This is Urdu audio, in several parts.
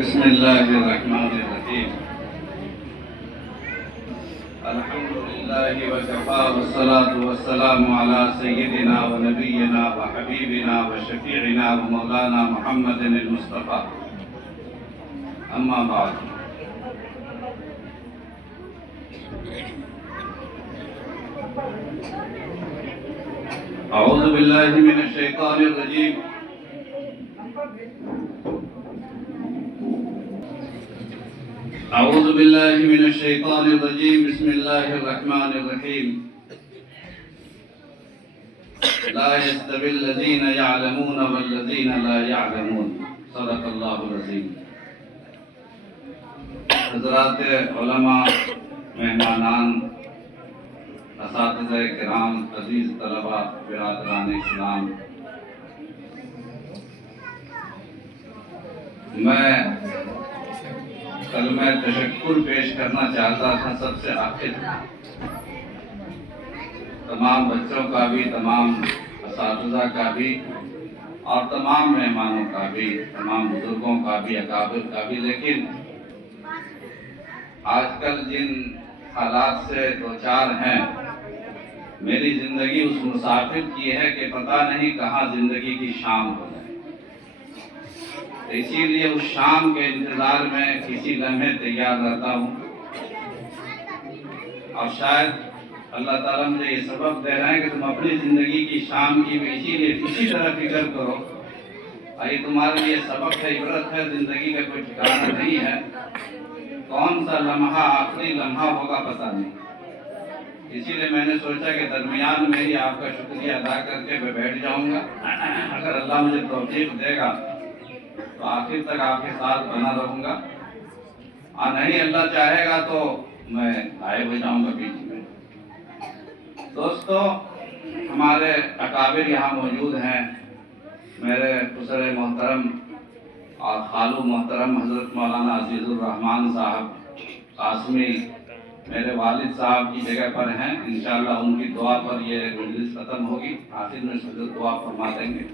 بسم الله الرحمن الرحيم. الحمد لله وكفى والصلاة والسلام على سيدنا ونبينا وحبيبنا وشفيعنا ومولانا محمد المصطفى. أما بعد. أعوذ بالله من الشيطان الرجيم. أعوذ بالله من الشيطان الرجيم. بسم الله الرحمن الرحيم. لا يستوي الذين يعلمون والذين لا يعلمون. صدق الله العظيم. حضرات علماء، مہمانان، اساتذہ کرام، عزیز طلباء، برادران اسلام، میں کلمہ تشکر پیش کرنا چاہتا تھا سب سے آخر، تمام بچوں کا بھی، تمام اساتذہ کا بھی، اور تمام مہمانوں کا بھی، تمام بزرگوں کا بھی، اکابر کا بھی. لیکن آج کل جن حالات سے دوچار ہیں، میری زندگی اس مسافر کی ہے کہ پتہ نہیں کہاں زندگی کی شام ہو جائے. اسی لیے اس شام کے انتظار میں کسی لمحے تیار رہتا ہوں. اور شاید اللہ تعالیٰ مجھے یہ سبق دے رہے ہیں کہ تم اپنی زندگی کی شام کی بھی اسی طرح فکر کرو. یہ تمہارے لیے سبق ہے، عبرت ہے. زندگی کا کوئی ٹھکانہ نہیں ہے. کون سا لمحہ آخری لمحہ ہوگا پتہ نہیں. اسی لیے میں نے سوچا کہ درمیان میں ہی آپ کا شکریہ ادا کر کے میں بیٹھ جاؤں گا. اگر اللہ مجھے توفیق دے گا تو آخر تک آپ کے ساتھ بنا رہوں گا، اور نہیں اللہ چاہے گا تو میں غائب ہو جاؤں گا بیچ میں. دوستو، ہمارے اکابر یہاں موجود ہیں. میرے خسر محترم اور خالو محترم حضرت مولانا عزیز الرحمان صاحب قاسمی میرے والد صاحب کی جگہ پر ہیں. انشاءاللہ ان کی دعا پر یہ مجلس ختم ہوگی. آخر میں حضرت دعا فرما دیں گے.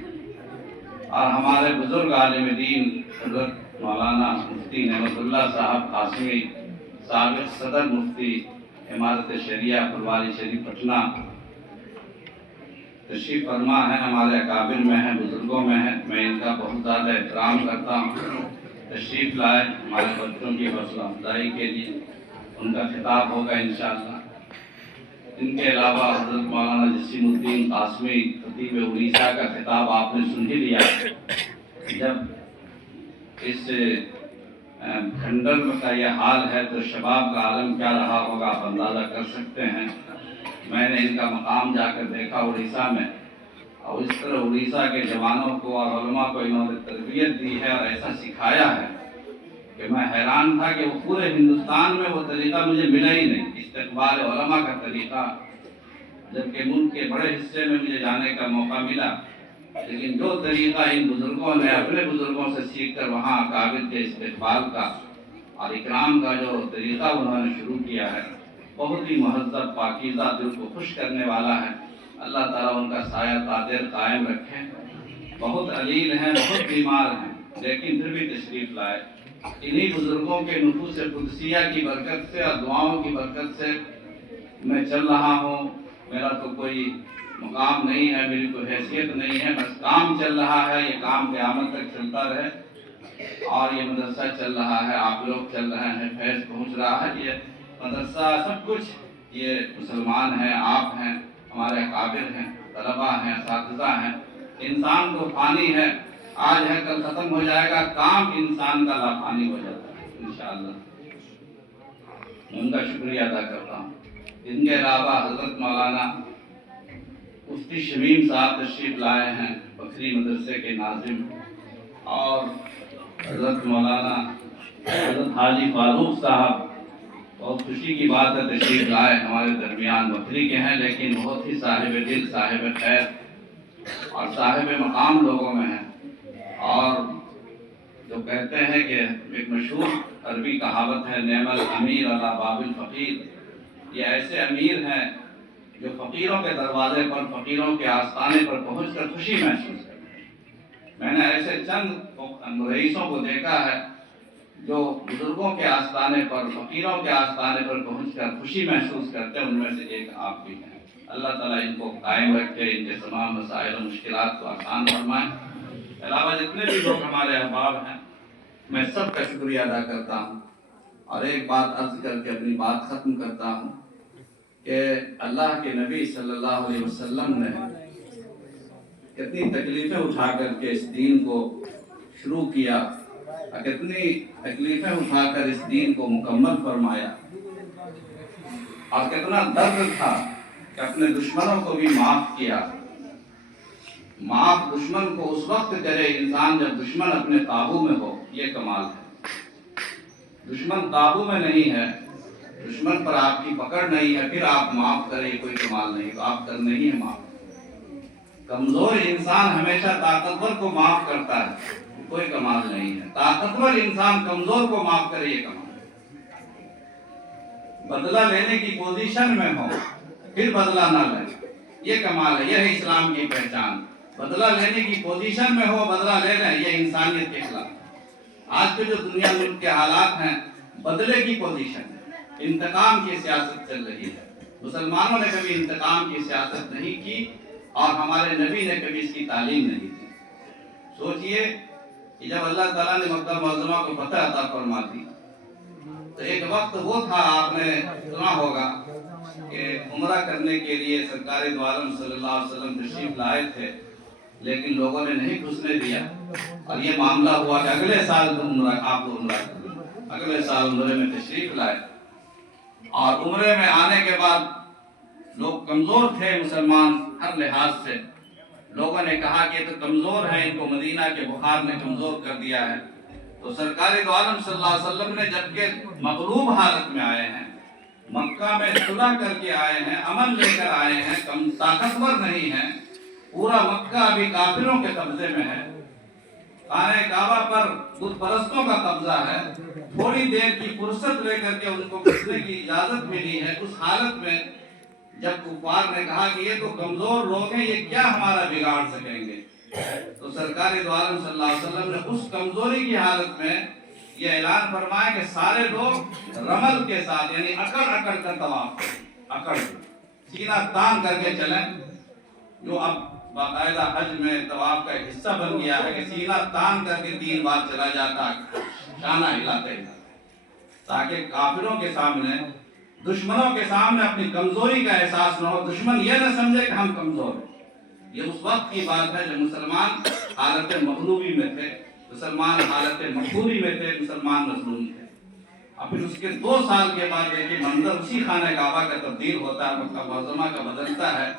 اور ہمارے بزرگ عالم دین حضرت مولانا مفتی نعمت اللہ صاحب قاسمی، سابق صدر مفتی امارت شریعہ پھلواری شریف پٹنہ، تشریف فرما ہے. ہمارے اکابر میں ہیں، بزرگوں میں ہیں. میں ان کا بہت زیادہ احترام کرتا ہوں. تشریف لائے ہمارے بچوں کی حوصلہ افزائی کے لیے. ان کا خطاب ہوگا انشاءاللہ. ان کے علاوہ حضرت مولانا جسیم الدین قاسمی خطیب اڑیسہ کا خطاب آپ نے سن ہی لیا. جب اس کھنڈر کا یہ حال ہے تو شباب کا عالم کیا رہا ہوگا آپ اندازہ کر سکتے ہیں. میں نے ان کا مقام جا کر دیکھا اڑیسہ میں، اور اس طرح اڑیسہ کے جوانوں کو اور علماء کو انہوں نے تربیت دی ہے اور ایسا سکھایا ہے کہ میں حیران تھا کہ وہ پورے ہندوستان میں وہ طریقہ مجھے ملا ہی نہیں. استقبال علماء کا طریقہ، جبکہ ملک کے بڑے حصے میں مجھے جانے کا موقع ملا، لیکن جو طریقہ ان بزرگوں نے اپنے بزرگوں سے سیکھ کر وہاں اکابر کے استقبال کا اور اکرام کا جو طریقہ انہوں نے شروع کیا ہے، بہت ہی مہذب، پاکیزہ، دل کو خوش کرنے والا ہے. اللہ تعالیٰ ان کا سایہ قادر قائم رکھے. بہت علیل ہیں، بہت بیمار ہیں، لیکن پھر بھی تشریف لائے. انہی بزرگوں کے نفوس قدسیہ کی برکت سے اور دعاؤں کی برکت سے میں چل رہا ہوں. میرا تو کوئی مقام نہیں ہے، میری کوئی حیثیت نہیں ہے، بس کام چل رہا ہے. یہ کام قیامت تک چلتا رہے. اور یہ مدرسہ چل رہا ہے، آپ لوگ چل رہے ہیں، فیض پہنچ رہا ہے. یہ مدرسہ سب کچھ یہ مسلمان ہیں، آپ ہیں، ہمارے اکابر ہیں، طلباء ہیں، اساتذہ ہیں. انسان تو فانی ہے، آج ہے کل ختم ہو جائے گا. کام انسان کا لافانی ہو جاتا ہے. انشاءاللہ ان کا شکریہ ادا کرتا ہوں. ان کے علاوہ حضرت مولانا مفتی شمیم صاحب تشریف لائے ہیں، بکری مدرسے کے ناظم. اور حضرت مولانا حضرت حاجی فاروق صاحب، بہت خوشی کی بات ہے، تشریف لائے ہمارے درمیان. بکری کے ہیں لیکن بہت ہی صاحب دل، صاحب خیر اور صاحب مقام لوگوں میں ہیں. اور جو کہتے ہیں کہ ایک مشہور عربی کہاوت ہے، نعم الامیر علی باب الفقیر. یہ ایسے امیر ہیں جو فقیروں کے دروازے پر، فقیروں کے آستانے پر پہنچ کر خوشی محسوس کرتے ہیں. میں نے ایسے چند رئیسوں کو دیکھا ہے جو بزرگوں کے آستانے پر، فقیروں کے آستانے پر پہنچ کر خوشی محسوس کرتے ہیں، ان میں سے ایک آپ بھی ہیں۔ اللہ تعالیٰ ان کو قائم رکھے، ان کے تمام مسائل و مشکلات کو آسان فرمائے۔ علاوہ جتنے بھی لوگ ہمارے احباب ہیں، میں سب کا شکریہ ادا کرتا ہوں، اور ایک بات عرض کر کے اپنی بات ختم کرتا ہوں کہ اللہ کے نبی صلی اللہ علیہ وسلم نے کتنی تکلیفیں اٹھا کر کے اس دین کو شروع کیا، کتنی تکلیفیں اٹھا کر اس دین کو مکمل فرمایا، اور کتنا درد تھا کہ اپنے دشمنوں کو بھی معاف کیا۔ معاف دشمن کو اس وقت کرے انسان جب دشمن اپنے قابو میں ہو، یہ کمال ہے۔ دشمن قابو میں نہیں ہے، دشمن پر آپ کی پکڑ نہیں ہے، پھر آپ معاف کریں، یہ کوئی کمال نہیں، تو آپ کرنے ہی ہے معاف۔ کمزور انسان ہمیشہ طاقتور کو معاف کرتا ہے، کوئی کمال نہیں ہے۔ طاقتور انسان کمزور کو معاف کرے، یہ کمال ہے۔ بدلہ لینے کی پوزیشن میں ہو پھر بدلہ نہ لیں، یہ کمال ہے، یہ ہے اسلام کی پہچان۔ بدلہ لینے کی پوزیشن میں ہو، بدلہ لے لیں، یہ انسانیت کے خلاف۔ آج کے جو دنیا ملک کے حالات ہیں، بدلے کی پوزیشن ہے، انتقام کی سیاست چل رہی ہے۔ مسلمانوں نے کبھی انتقام کی سیاست نہیں کی، اور ہمارے نبی نے کبھی اس کی تعلیم نہیں دی۔ سوچئے کہ جب اللہ تعالیٰ نے مکہ معظمہ کو فتح عطا فرما دی، تو ایک وقت وہ تھا، آپ نے سنا ہوگا کہ عمرہ کرنے کے لیے سرکار دو عالم صلی اللہ علیہ وسلم تشریف لائے تھے، لیکن لوگوں نے نہیں گھسنے دیا، اور یہ معاملہ ہوا کہ اگلے سال آپ عمرہ کریں۔ اگلے سال عمرے میں تشریف لائے، اور عمرے میں آنے کے بعد لوگ کمزور تھے، مسلمان ہر لحاظ سے۔ لوگوں نے کہا کہ یہ تو کمزور ہیں، ان کو مدینہ کے بخار نے کمزور کر دیا ہے۔ تو سرکار دو عالم صلی اللہ علیہ وسلم نے جبکہ مغلوب حالت میں آئے ہیں، مکہ میں صلح کر کے آئے ہیں، امن لے کر آئے ہیں، کم طاقتور نہیں ہیں، پورا مکہ ابھی کافروں کے قبضے میں ہے، خانہ کعبہ پر بت پرستوں کا قبضہ ہے، تھوڑی دیر کی فرصت لے کر کے ان کو گھسنے کی اجازت ملی ہے۔ اس حالت میں جب کفار نے کہا کہ یہ تو کمزور لوگ ہیں، یہ کیا ہمارا بگاڑ سکیں گے، تو سرکار دو عالم صلی اللہ علیہ وسلم نے اس کمزوری کی حالت میں یہ اعلان فرمایا کہ سارے لوگ رمل کے ساتھ، یعنی اکڑ اکڑ کر طواف کریں، اکڑ سینہ تان کر کے چلیں، جو اب باقاعدہ حج میں طواف کا ایک حصہ بن گیا ہے کہ سینہ تان کر کے 3 بار چلا جاتا ہے، شانہ ہلاتے ہلاتے، تاکہ کافروں کے سامنے، دشمنوں کے سامنے اپنی کمزوری کا احساس نہ ہو، دشمن یہ نہ سمجھے کہ ہم کمزور ہیں۔ یہ اس وقت کی بات ہے جب مسلمان حالت مغلوبی میں تھے، مسلمان حالت مقہوری میں تھے، مسلمان مظلوم تھے۔ اب پھر اس کے 2 سال کے بعد دیکھیں منظر اسی خانہ کعبہ کا تبدیل ہوتا ہے، مکہ معظمہ کا بدلتا ہے،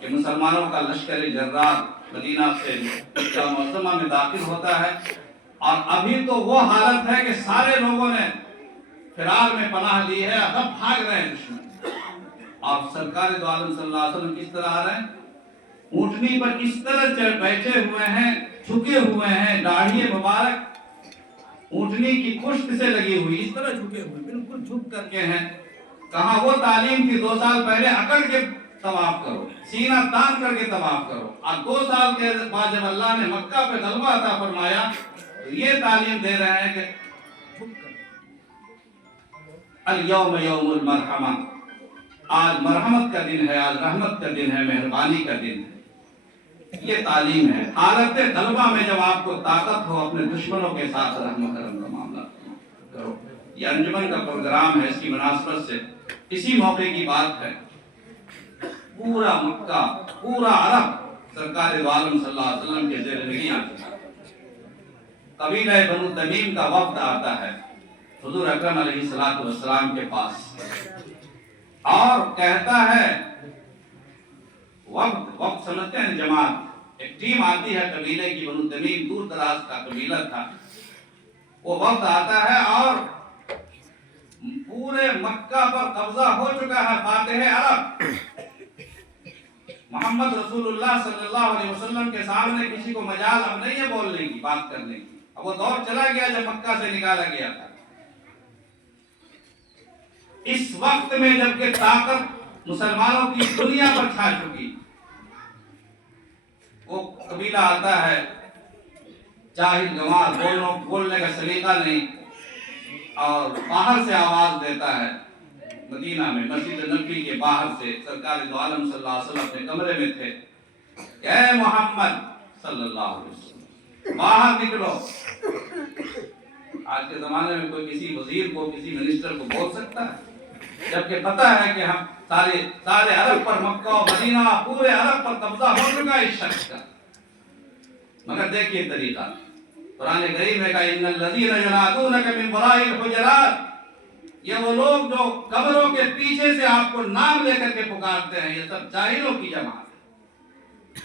کہ مسلمانوں کا لشکر جرار مدینہ سے مکہ معظمہ میں داخل ہوتا ہے، اور ابھی تو وہ حالت ہے کہ سارے لوگوں نے فرار میں پناہ لی ہے، سب بھاگ رہے ہیں دشمن، اور سرکار دو عالم صلی اللہ علیہ وسلم کس طرح آ رہے ہیں؟ اونٹنی پر اس طرح بیٹھے ہوئے ہیں، جھکے ہوئے ہیں، داڑھی مبارک اونٹنی کی پشت سے لگی ہوئی، اس طرح جھکے ہوئے، بالکل جھک کر کے ہیں۔ کہاں وہ تعلیم تھی 2 سال پہلے اکڑ کے طواف کرو، سینہ تان کر کے طواف کرو، اور 2 سال کے بعد جب اللہ نے مکہ پہ غلبہ عطا فرمایا، یہ تعلیم دے رہے ہیں کہ الیوم یوم المرحمہ، آج مرحمت کا دن ہے، آج رحمت کا دن ہے، مہربانی کا دن ہے۔ یہ تعلیم ہے۔ حالت غلبہ میں جب آپ کو طاقت ہو، اپنے دشمنوں کے ساتھ رحم و کرم کا معاملہ کرو۔ یہ انجمن کا پروگرام ہے، اس کی مناسبت سے اسی موقع کی بات ہے، پورا مکہ، پورا عرب سرکار دو عالم صلی اللہ علیہ وسلم کے زیر نگیں آتا ہے۔ قبیلہ بنو تمیم کا وفد آتا ہے حضور اکرم علیہ السلام کے پاس، اور کہتا ہے، وقت سمجھتے ہیں جماعت، ایک ٹیم آتی ہے قبیلے کی، بنو تمیم دور دراز کا قبیلہ تھا، وہ وقت آتا ہے اور پورے مکہ پر قبضہ ہو چکا ہے، فاتح عرب محمد رسول اللہ صلی اللہ علیہ وسلم کے سامنے کسی کو مجال اب نہیں ہے بولنے کی، بات کرنے کی، اب وہ دور چلا گیا جب مکہ سے نکالا گیا تھا۔ اس وقت میں جبکہ طاقت مسلمانوں کی دنیا پر چھا چکی، وہ قبیلہ آتا ہے، جاہل گنوار، بولنے کا سلیقہ نہیں، اور باہر سے آواز دیتا ہے، مدینہ میں مسجد نبوی کے باہر سے سرکار دو عالم صلی اللہ علیہ وسلم اپنے کمرے میں تھے، اے محمد صلی اللہ علیہ وسلم باہر نکلو۔ آج کے زمانے میں کوئی کسی وزیر کو، کسی منسٹر کو بول سکتا ہے؟ جبکہ پتہ ہے کہ ہم سارے عرب پر، مکہ و مدینہ پورے عرب پر قبضہ ہو چکا ہے اس شخص کا، مگر دیکھیے طریقہ قرآن کریم میں کہا ان الذین ینادونک من وراء الحجرات، یہ وہ لوگ جو قبروں کے پیچھے سے آپ کو نام لے کر کے پکارتے ہیں، یہ سب جاہلوں کی جماعت ہے۔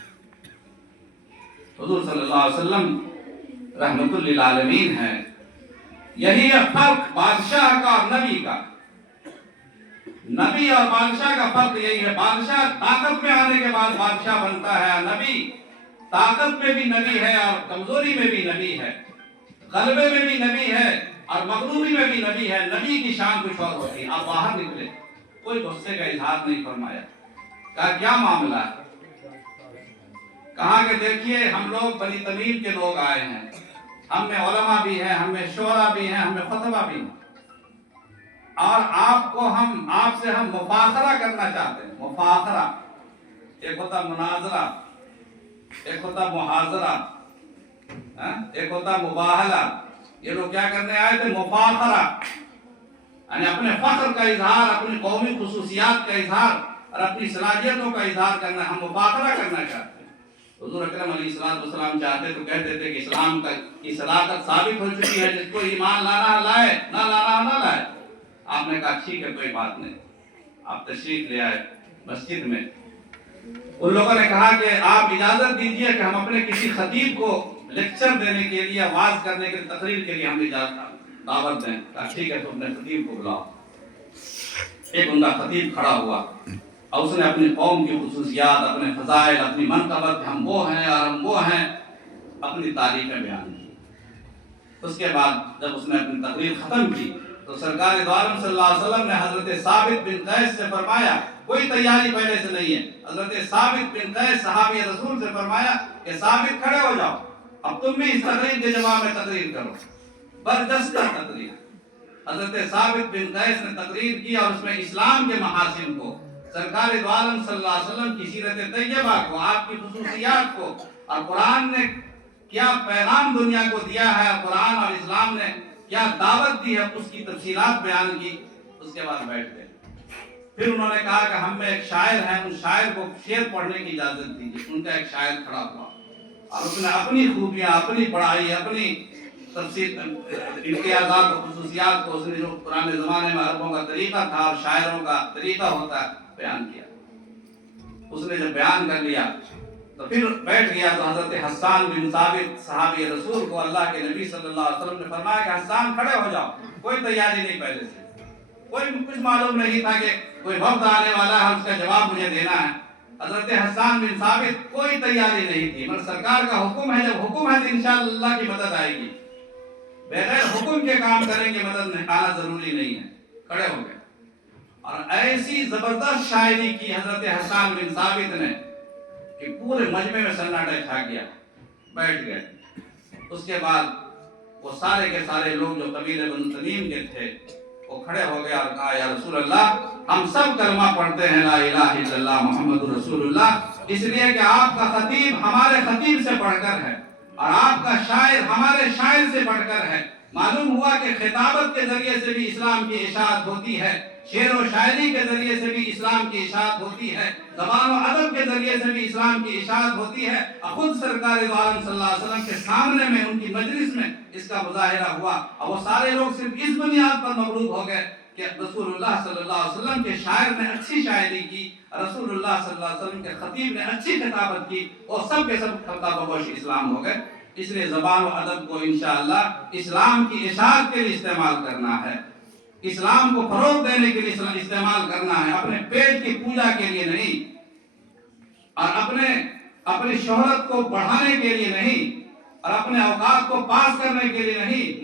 حضور صلی اللہ علیہ وسلم رحمت للعالمین ہے۔ یہی ہے فرق بادشاہ کا اور نبی کا۔ نبی اور بادشاہ کا فرق یہی ہے، بادشاہ طاقت میں آنے کے بعد بادشاہ بنتا ہے، نبی طاقت میں بھی نبی ہے اور کمزوری میں بھی نبی ہے، غلبے میں بھی نبی ہے اور مغلوبی میں بھی نبی ہے۔ نبی کی شان کچھ اور ہوتی ہے۔ آپ باہر نکلے، کوئی غصے کا اظہار نہیں فرمایا، کہا کیا معاملہ ہے؟ کہا کہ دیکھیے ہم لوگ بنی تمیم کے لوگ آئے ہیں، ہم میں علماء بھی ہیں، ہم میں شعراء بھی ہیں، ہم میں خطبہ بھی ہیں، اور آپ سے ہم مفاخرہ کرنا چاہتے ہیں۔ مفاخرہ ایک ہوتا مناظرہ، ایک ہوتا محاضرہ، ایک ہوتا مباہلہ۔ یہ لوگ کیا کرنے آئے تھے؟ مفاخرہ، یعنی اپنے فخر کا اظہار، اپنی قومی خصوصیات کا اظہار اور اپنی صلاحیتوں کا اظہار کرنا۔ ہم مفاخرہ کرنا چاہتے ہیں۔ حضور اکرم علیہ السلام چاہتے تو کہتے تھے کہ اسلام کی صداقت ثابت ہو چکی ہے، جس کو ایمان لانا لائے، نہ لانا نہ لائے۔ آپ نے کہا ٹھیک ہے کوئی بات نہیں، آپ تشریف لے آئے مسجد میں۔ ان لوگوں نے کہا کہ آپ اجازت دیجئے کہ ہم اپنے کسی خطیب کو لیکچر دینے کے لیے، آواز کرنے کے لیے، تقریر کے لیے ہم اجازت دعوت دیں۔ کہا ٹھیک ہے تو اپنے خطیب کو بلاؤ۔ ایک ان کا خطیب کھڑا ہوا اور اس نے اپنی قوم کی خصوصیات، اپنے فضائل، اپنی منقبت، ہم وہ ہیں اور ہم وہ ہیں، اپنی تعریفیں بیان کی۔ اس کے بعد جب اس نے اپنی تقریر ختم کی تو سرکار دو عالم صلی اللہ علیہ وسلم نے حضرت ثابت بن قیس سے فرمایا، کوئی تیاری پہلے سے نہیں ہے، حضرت ثابت بن قیس صحابی رسول سے فرمایا کہ ثابت کھڑے ہو جاؤ، اب تم بھی اس تقریر کے جواب میں تقریر کرو، برجستہ تقریر۔ حضرت ثابت بن قیس نے تقریر کی اور اس میں اسلام کے محاسن کو، سرکار دو عالم صلی اللہ علیہ وسلم کی سیرت طیبہ کو، آپ کی خصوصیات کو، اور قرآن نے کیا پیغام دنیا کو دیا ہے، قرآن اور اسلام نے کیا دعوت دی ہے، اس کی تفصیلات بیان کی۔ اس کے بعد بیٹھ گئے۔ پھر انہوں نے کہا کہ ہم میں ایک شاعر ہے، ان شاعر کو شعر پڑھنے کی اجازت دیجیے۔ ان کا ایک شاعر کھڑا ہوا اور اس نے اپنی خوبیاں، اپنی بڑائی، اپنی تفصیل، امتیازات و خصوصیات کو، اس نے جو پرانے زمانے میں عربوں کا طریقہ تھا اور شاعروں کا طریقہ ہوتا ہے، بیان کیا۔ اس نے جب بیان کر لیا تو پھر بیٹھ گیا تو حضرت حسان بن ثابت صحابی رسول کو اللہ کے نبی صلی اللہ علیہ وسلم نے فرمایا کہ حسان کھڑے ہو جاؤ، کوئی تیاری نہیں پہلے سے، کوئی کچھ معلوم نہیں تھا کہ کوئی وقت آنے والا ہے، اس کا جواب مجھے دینا ہے۔ حضرت حسان بن ثابت کوئی تیاری نہیں تھی، مگر سرکار کا حکم ہے، جب حکم ہے تو انشاءاللہ اللہ کی مدد آئے گی، بغیر حکم کے کام کریں گے مدد نکالنا ضروری نہیں ہے۔ کھڑے ہو گئے اور ایسی زبردست شاعری کی حضرت حسان بن ثابت نے کہ پورے مجمع میں سناٹا چھا گیا، بیٹھ گئے۔ اس کے بعد وہ سارے کے سارے لوگ جو قبیلے بنو تمیم کے تھے وہ کھڑے ہو گئے اور کہا یا رسول اللہ، ہم سب کلمہ پڑھتے ہیں لا الہ الا اللہ محمد رسول اللہ، اس لیے کہ آپ کا خطیب ہمارے خطیب سے بڑھ کر ہے اور آپ کا شاعر ہمارے شاعر سے بڑھ کر ہے۔ معلوم ہوا کہ خطابت کے ذریعے سے بھی اسلام کی اشاعت ہوتی ہے، شعر و شاعری کے ذریعے سے بھی اسلام کی اشاعت ہوتی ہے، زبان و ادب کے ذریعے سے بھی اسلام کی اشاعت ہوتی ہے۔ خود سرکار دو عالم صلی اللہ علیہ وسلم کے سامنے میں، ان کی مجلس میں اس کا مظاہرہ ہوا اور وہ سارے لوگ صرف اس بنیاد پر مغلوب ہو گئے کہ رسول اللہ صلی اللہ علیہ وسلم کے شاعر نے اچھی شاعری کی، رسول اللہ صلی اللہ علیہ وسلم کے خطیب نے اچھی خطابت کی، اور سب کے سب خطاب گوش اسلام ہو گئے۔ اس لیے زبان و ادب کو انشاءاللہ اسلام کی اشاعت کے لیے استعمال کرنا ہے، اسلام کو فروغ دینے کے لیے استعمال کرنا ہے، اپنے پیٹ کی پوجا کے لیے نہیں، اور اپنی شہرت کو بڑھانے کے لیے نہیں، اور اپنے اوقات کو پاس کرنے کے لیے نہیں۔